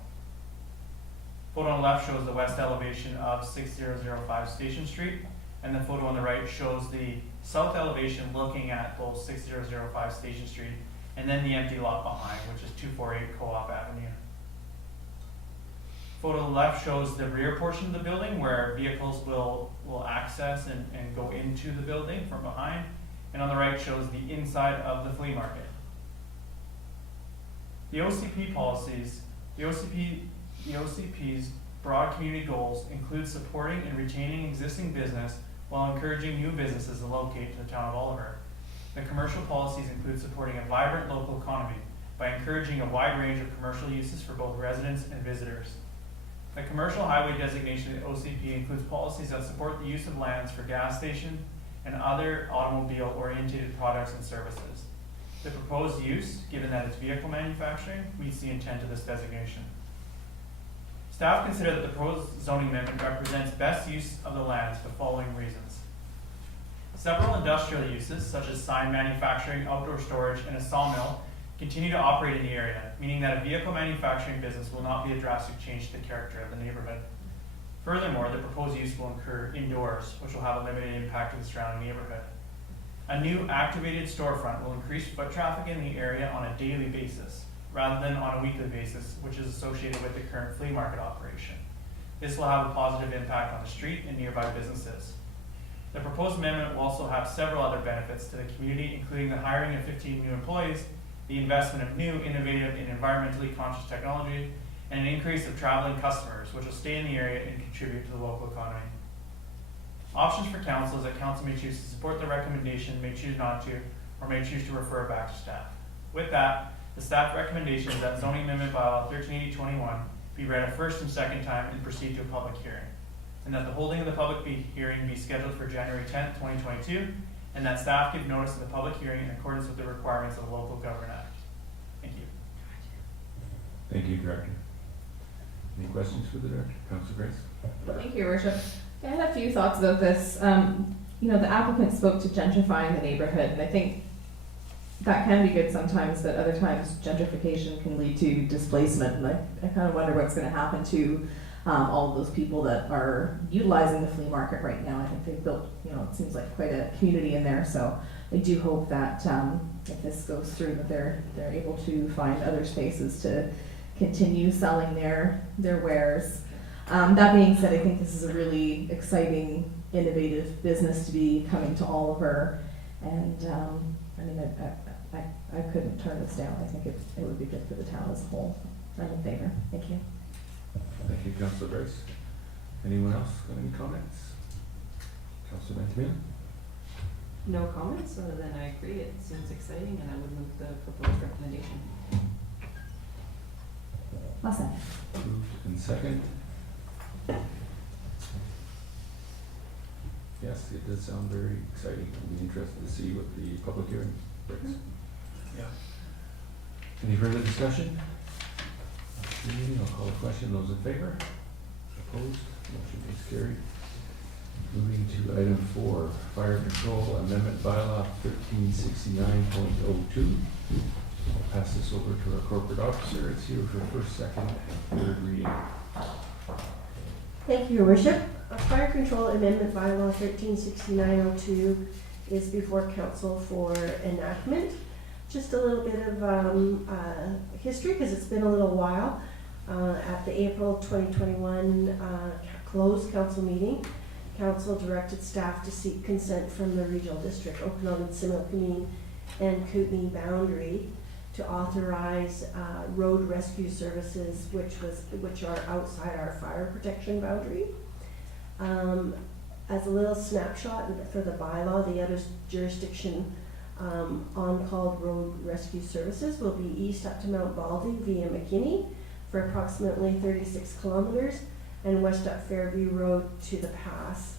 Photo on the left shows the west elevation of 6005 Station Street, and the photo on the right shows the south elevation looking at both 6005 Station Street and then the empty lot behind, which is 248 Co-op Avenue. Photo on the left shows the rear portion of the building where vehicles will access and go into the building from behind, and on the right shows the inside of the flea market. The OCP policies, the OCP's broad community goals include supporting and retaining existing business while encouraging new businesses to locate to the town of Oliver. The commercial policies include supporting a vibrant local economy by encouraging a wide range of commercial uses for both residents and visitors. The commercial highway designation of the OCP includes policies that support the use of lands for gas station and other automobile-oriented products and services. The proposed use, given that it's vehicle manufacturing, meets the intent of this designation. Staff consider that the proposed zoning amendment represents best use of the lands for the following reasons. Several industrial uses, such as sign manufacturing, outdoor storage, and a sawmill, continue to operate in the area, meaning that a vehicle manufacturing business will not be a drastic change to the character of the neighborhood. Furthermore, the proposed use will occur indoors, which will have a limited impact to the surrounding neighborhood. A new activated storefront will increase foot traffic in the area on a daily basis, rather than on a weekly basis, which is associated with the current flea market operation. This will have a positive impact on the street and nearby businesses. The proposed amendment will also have several other benefits to the community, including the hiring of 15 new employees, the investment of new, innovative, and environmentally conscious technology, and an increase of traveling customers, which will stay in the area and contribute to the local economy. Options for council is that council may choose to support the recommendation, may choose not to, or may choose to refer it back to staff. With that, the staff recommendation is that zoning amendment bylaw 1380-21 be read a first and second time and proceed to a public hearing, and that the holding of the public hearing be scheduled for January 10th, 2022, and that staff give notice of the public hearing in accordance with the requirements of the Local Government Act. Thank you. Thank you, Director. Any questions for the Director? Councillor Grace? Thank you, Your Worship. I had a few thoughts about this. The applicant spoke to gentrifying the neighborhood, and I think that can be good sometimes, but other times gentrification can lead to displacement, and I kind of wonder what's going to happen to all of those people that are utilizing the flea market right now. I think they've built, it seems like quite a community in there, so I do hope that if this goes through, that they're able to find other spaces to continue selling their wares. That being said, I think this is a really exciting, innovative business to be coming to Oliver, and I couldn't turn this down. I think it would be good for the town as a whole. I'm in favor. Thank you. Thank you, Councillor Grace. Anyone else got any comments? Councillor Benjamin? No comments, other than I agree, it seems exciting, and I would move the proposed recommendation. Awesome. Moved and second. Yes, it does sound very exciting. I'll be interested to see what the public hearing brings. Yeah. Any further discussion? I'll call a question. Those in favor? Opposed? Motion is carried. Moving to item 4, Fire Control Amendment Bylaw 1369.02. I'll pass this over to our corporate officer. It's here for first, second, and third reading. Thank you, Your Worship. A Fire Control Amendment Bylaw 1369.02 is before Council for enactment. Just a little bit of history, because it's been a little while. At the April 2021 closed Council meeting, Council directed staff to seek consent from the Regional District, Okanagan, Similkameen, and Kootenay boundary to authorize road rescue services which are outside our fire protection boundary. as a little snapshot for the bylaw, the other jurisdiction on-call road rescue services will be east up to Mount Baldy via McKinney for approximately 36 kilometers and west up Fairview Road to the pass.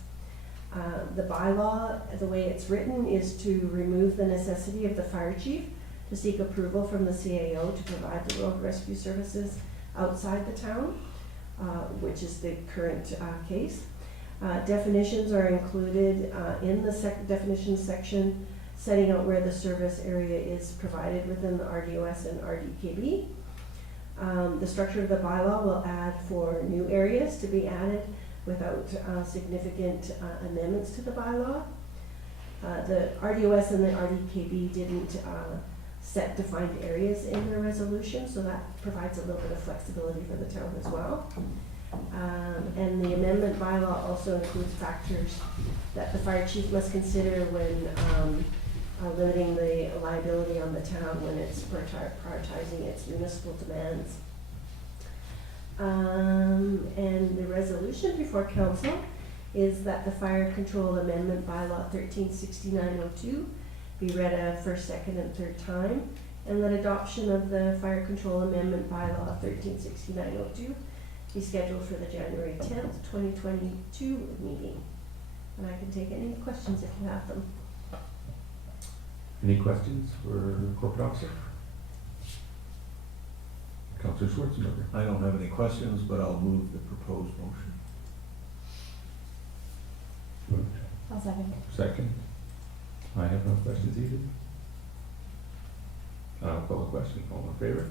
The bylaw, the way it's written, is to remove the necessity of the fire chief to seek approval from the CAO to provide the road rescue services outside the town, which is the current case. Definitions are included in the definitions section, setting out where the service area is provided within the RDOS and RDKB. The structure of the bylaw will add for new areas to be added without significant amendments to the bylaw. The RDOS and the RDKB didn't set defined areas in their resolution, so that provides a little bit of flexibility for the town as well. And the amendment bylaw also includes factors that the fire chief must consider when limiting the liability on the town when it's prioritizing its municipal demands. And the resolution before council is that the Fire Control Amendment Bylaw 136902 be read a first, second, and third time, and that adoption of the Fire Control Amendment Bylaw 136902 be scheduled for the January 10th, 2022 meeting. And I can take any questions if you have them. Any questions for corporate officer? Councillor Schwartzenberger. I don't have any questions, but I'll move the proposed motion. I'll second. Second. I have no questions either. I'll call the question. All in favor?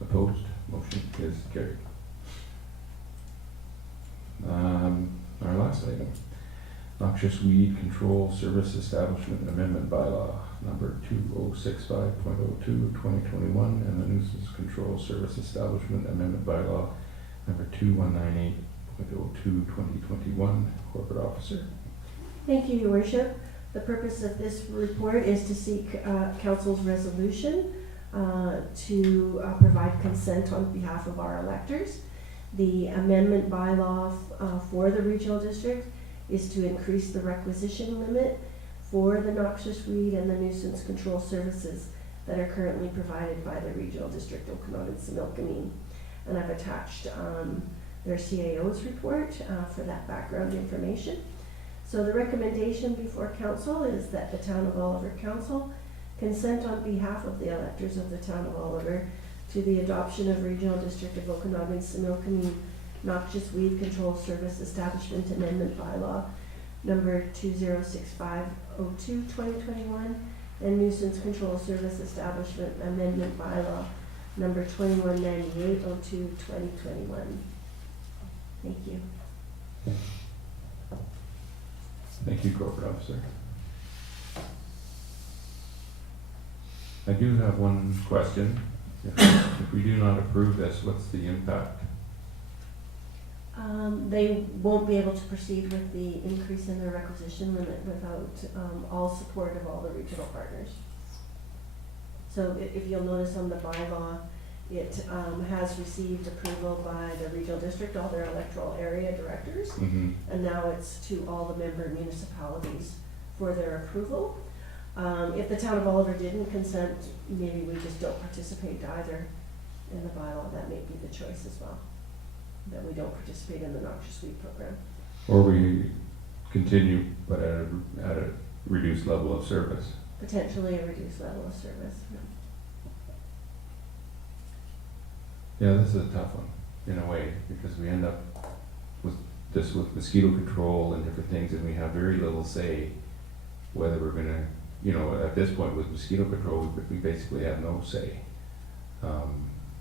Opposed? Motion is carried. Our last item. Noxious Weed Control Service Establishment Amendment Bylaw number 2065.02 2021 and the Nuisance Control Service Establishment Amendment Bylaw number 2198.02 2021. Corporate Officer. Thank you, Your Worship. The purpose of this report is to seek Council's resolution to provide consent on behalf of our electors. The amendment bylaw for the regional district is to increase the requisition limit for the noxious weed and the nuisance control services that are currently provided by the regional district Okanagan Similkameen. And I've attached their CAO's report for that background information. So the recommendation before council is that the Town of Oliver Council consent on behalf of the electors of the Town of Oliver to the adoption of Regional District of Okanagan Similkameen Noxious Weed Control Service Establishment Amendment Bylaw number 206502 2021 and Nuisance Control Service Establishment Amendment Bylaw number 219802 2021. Thank you. Thank you, Corporate Officer. I do have one question. If we do not approve this, what's the impact? They won't be able to proceed with the increase in their requisition limit without all support of all the regional partners. So if you'll notice on the bylaw, it has received approval by the regional district, all their electoral area directors, Mm-hmm. and now it's to all the member municipalities for their approval. If the Town of Oliver didn't consent, maybe we just don't participate either in the bylaw. That may be the choice as well, that we don't participate in the noxious weed program. Or we continue, but at a reduced level of service. Potentially a reduced level of service. Yeah, this is a tough one, in a way, because we end up with this with mosquito control and different things, and we have very little say whether we're gonna, you know, at this point with mosquito control, we basically have no say.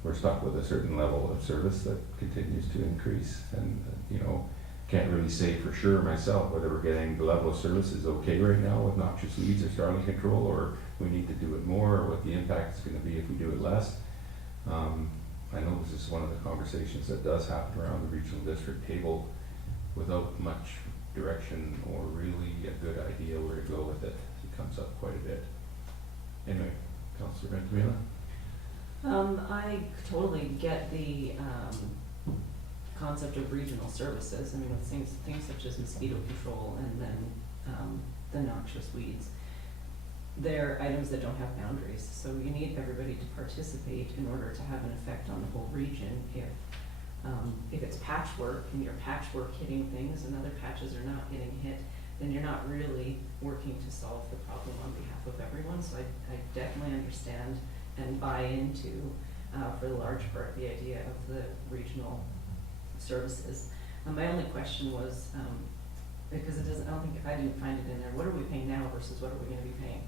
We're stuck with a certain level of service that continues to increase, and, you know, can't really say for sure myself whether we're getting the level of service is okay right now with noxious weeds or starling control, or we need to do it more, or what the impact is gonna be if we do it less. I know this is one of the conversations that does happen around the regional district table without much direction or really a good idea where to go with it. It comes up quite a bit. Anyway, Councillor Ventimiglia? I totally get the concept of regional services, I mean, with things such as mosquito control and then, the noxious weeds, they're items that don't have boundaries, so you need everybody to participate in order to have an effect on the whole region. If it's patchwork and you're patchwork hitting things and other patches are not getting hit, then you're not really working to solve the problem on behalf of everyone. So I definitely understand and buy into, for the large part, the idea of the regional services. My only question was, because it doesn't, I didn't find it in there, what are we paying now versus what are we gonna be paying?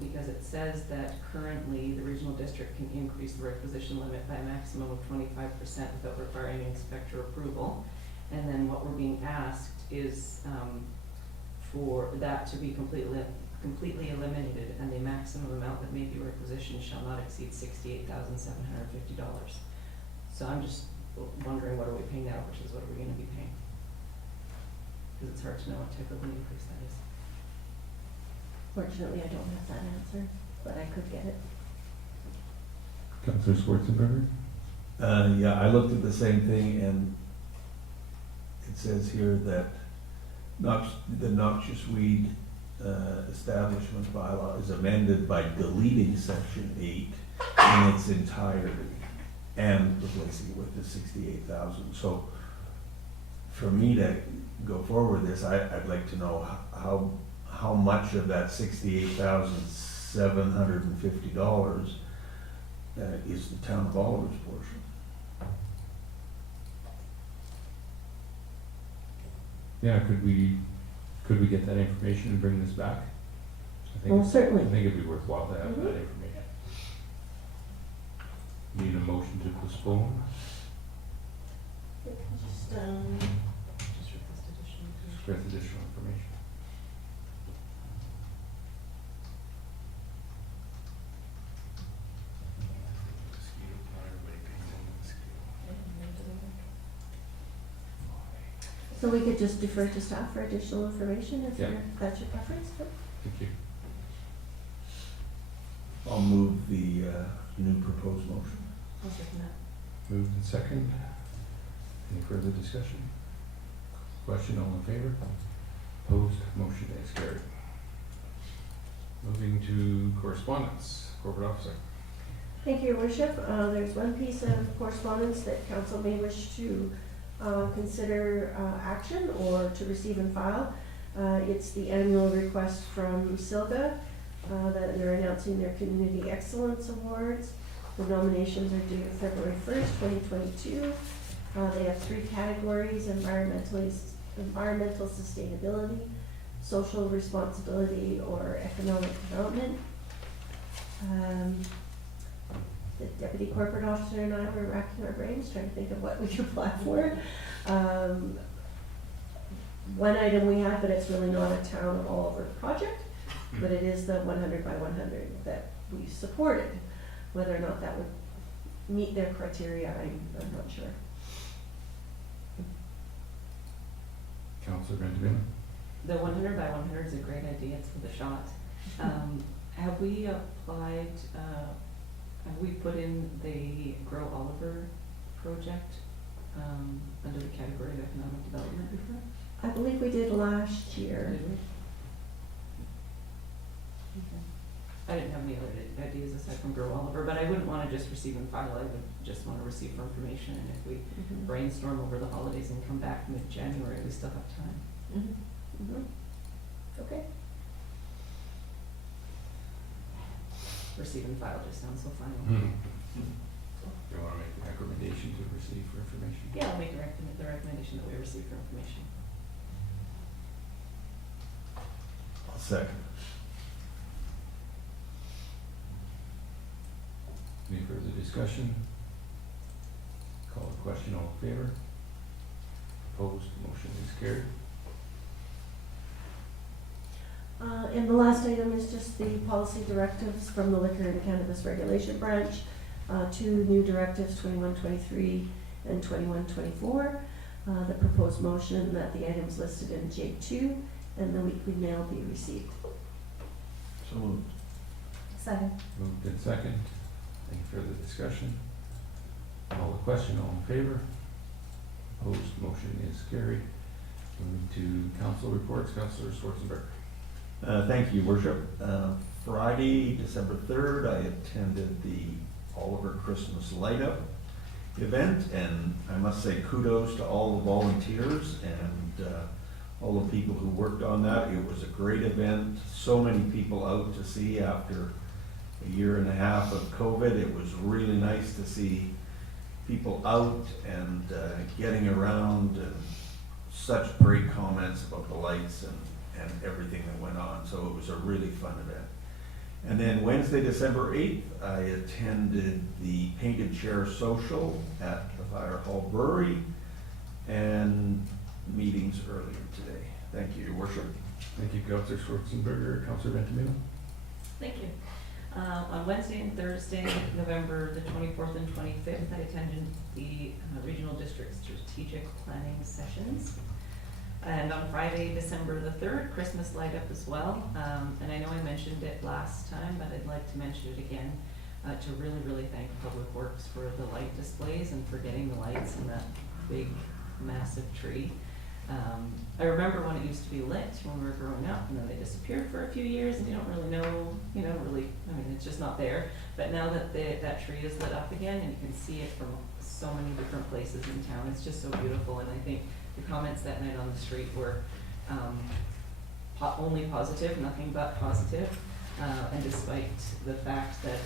Because it says that currently the regional district can increase the requisition limit by a maximum of 25% without requiring inspector approval. And then what we're being asked is for that to be completely eliminated, and the maximum amount that may be requisitioned shall not exceed $68,750. So I'm just wondering, what are we paying now versus what are we gonna be paying? Because it's hard to know what type of an increase that is. Fortunately, I don't have that answer, but I could get it. Councillor Schwartzenberger? Yeah, I looked at the same thing, and it says here that the noxious weed establishment bylaw is amended by deleting section 8 in its entirety and replacing it with the 68,000. So for me to go forward with this, I'd like to know how much of that $68,750 is the town of Oliver's portion. Yeah, could we get that information and bring this back? Well, certainly. I think it'd be worthwhile to have Mhm. that information. Need a motion to postpone? Just, Just request additional information. With additional information. so we could just defer to staff for additional information if Yeah. that's your preference. Yep. Thank you. I'll move the new proposed motion. I'll second that. Moved and second. Any further discussion? Question, all in favor? Opposed, motion is carried. Moving to correspondence, corporate officer. Thank you, Your Worship. There's one piece of correspondence that council may wish to consider action or to receive and file. It's the annual request from SILGA that they're announcing their Community Excellence Awards. The nominations are due February 1st, 2022. They have 3 categories: environmental sustainability, social responsibility, or economic development. The deputy corporate officer and I were racking our brains trying to think of what we could apply for. One item we have, but it's really not a town of Oliver project, but it is the 100 by 100 that we supported. Whether or not that would meet their criteria, I'm not sure. Councillor Benjamin. The 100 by 100 is a great idea, it's for the shot. Have we applied, have we put in the Grow Oliver project under the category of economic development before? I believe we did last year. Did we? Okay. I didn't have any other ideas aside from Grow Oliver, but I wouldn't want to just receive and file, I would just want to receive for information, and if we Mhm. brainstorm over the holidays and come back mid-January, we still have time. Mhm. Mhm. Okay. Receive and file just sounds so final. Do you want to make a recommendation to receive for information? Yeah, I'll make the recommendation that we receive for information. I'll second. Any further discussion? Call the question, all in favor? Opposed, motion is carried. And the last item is just the policy directives from the Liquor and Cannabis Regulation Branch. 2 new directives, 2123 and 2124. The proposed motion that the items listed in J2 and the weekly mail be received. So moved. Second. Moved in second. Any further discussion? Call the question, all in favor? Opposed, motion is carried. Moving to council reports, Councillor Schwartzenberger. Thank you, Worship. Friday, December 3rd, I attended the Oliver Christmas Light Up event, and I must say kudos to all the volunteers and all the people who worked on that. It was a great event. So many people out to see after a year and a half of COVID. It was really nice to see people out and getting around, and such great comments about the lights and everything that went on. So it was a really fun event. And then Wednesday, December 8th, I attended the Painted Chair Social at the Fire Hall Brewery, and meetings earlier today. Thank you, Your Worship. Thank you, Councillor Schwartzenberger. Councillor Ventimiglia. Thank you. On Wednesday and Thursday, November the 24th and 25th, I attended the Regional District Strategic Planning Sessions. And on Friday, December the 3rd, Christmas light up as well. And I know I mentioned it last time, but I'd like to mention it again, to really thank Public Works for the light displays and for getting the lights in that big, massive tree. I remember when it used to be lit when we were growing up, and then they disappeared for a few years, and you don't really know, it's just not there. But now that that tree is lit up again, and you can see it from so many different places in town, it's just so beautiful. And I think the comments that night on the street were only positive, nothing but positive. And despite the fact that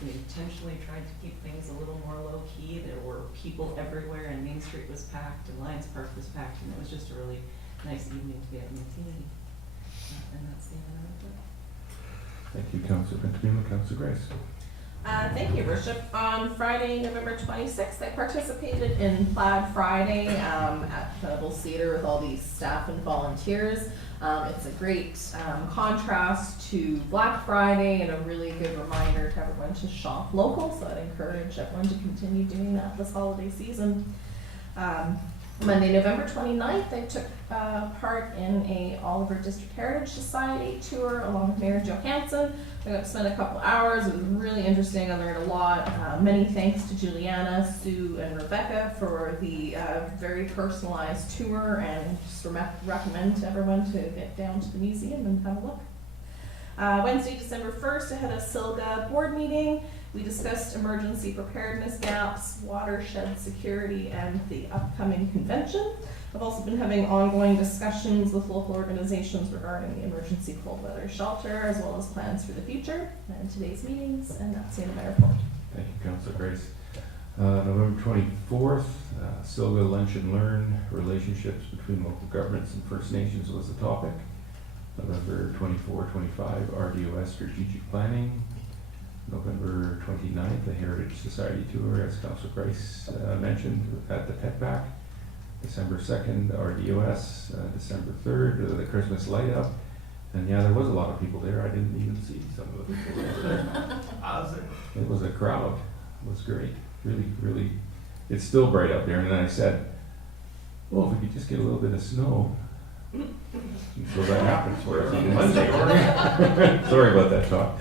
we intentionally tried to keep things a little more low-key, there were people everywhere, and Main Street was packed, and Lions Park was packed, and it was just a really nice evening to be out in the community. And that's the end of it. Thank you, Councillor Ventimiglia. Councillor Grace. Thank you, Worship. On Friday, November 26th, I participated in Plaid Friday at the Theatre with all these staff and volunteers. It's a great contrast to Black Friday and a really good reminder to everyone to shop local, so I'd encourage everyone to continue doing that this holiday season. Monday, November 29th, I took part in a Oliver District Heritage Society tour along with Mayor Johansson. I got to spend a couple hours. It was really interesting. I learned a lot. Many thanks to Juliana, Sue, and Rebecca for the very personalized tour, and just recommend to everyone to get down to the museum and have a look. Wednesday, December 1st, I had a SILGA board meeting. We discussed emergency preparedness gaps, watershed security, and the upcoming convention. I've also been having ongoing discussions with local organizations regarding the emergency cold weather shelter, as well as plans for the future and today's meetings, and that's the end of my report. Thank you, Councillor Grace. November 24th, SILGA Lunch and Learn, relationships between local governments and First Nations was the topic. November 24-25, RDOS strategic planning. November 29th, the Heritage Society tour, as Councillor Grace mentioned, at the Tech Back. December 2nd, RDOS. December 3rd, the Christmas light up. And yeah, there was a lot of people there. I didn't even see some of the people that were there. It was a crowd. It was great. Really, it's still bright up there. And then I said, well, if we could just get a little bit of snow. So that happens for us. Sorry about that talk.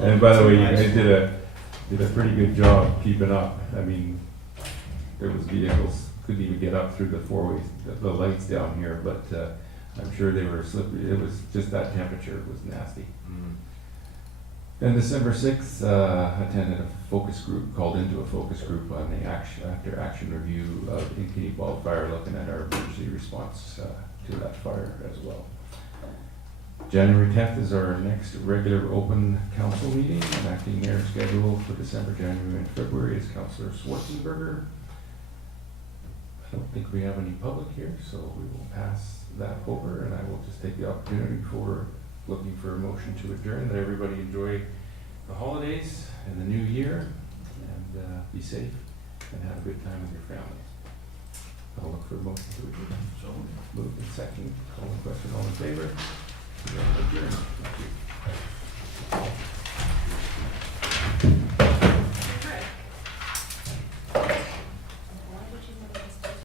And by the way, you guys did a pretty good job keeping up. I mean, there was vehicles couldn't even get up through the four-ways, the lights down here, but I'm sure they were slippery. It was just that temperature was nasty. Then December 6th, attended a focus group, called into a focus group on the after action review of Inkini wildfire, looking at our emergency response to that fire as well. January 10th is our next regular open council meeting. An acting mayor schedule for December, January, and February is Councillor Schwartzenberger. I don't think we have any public here, so we will pass that over, and I will just take the opportunity before looking for a motion to adjourn, that everybody enjoy the holidays and the new year, and be safe and have a good time with your family. I'll look for a motion to adjourn. So moved and second. Call the question. All in favor? We are adjourned. Thank you.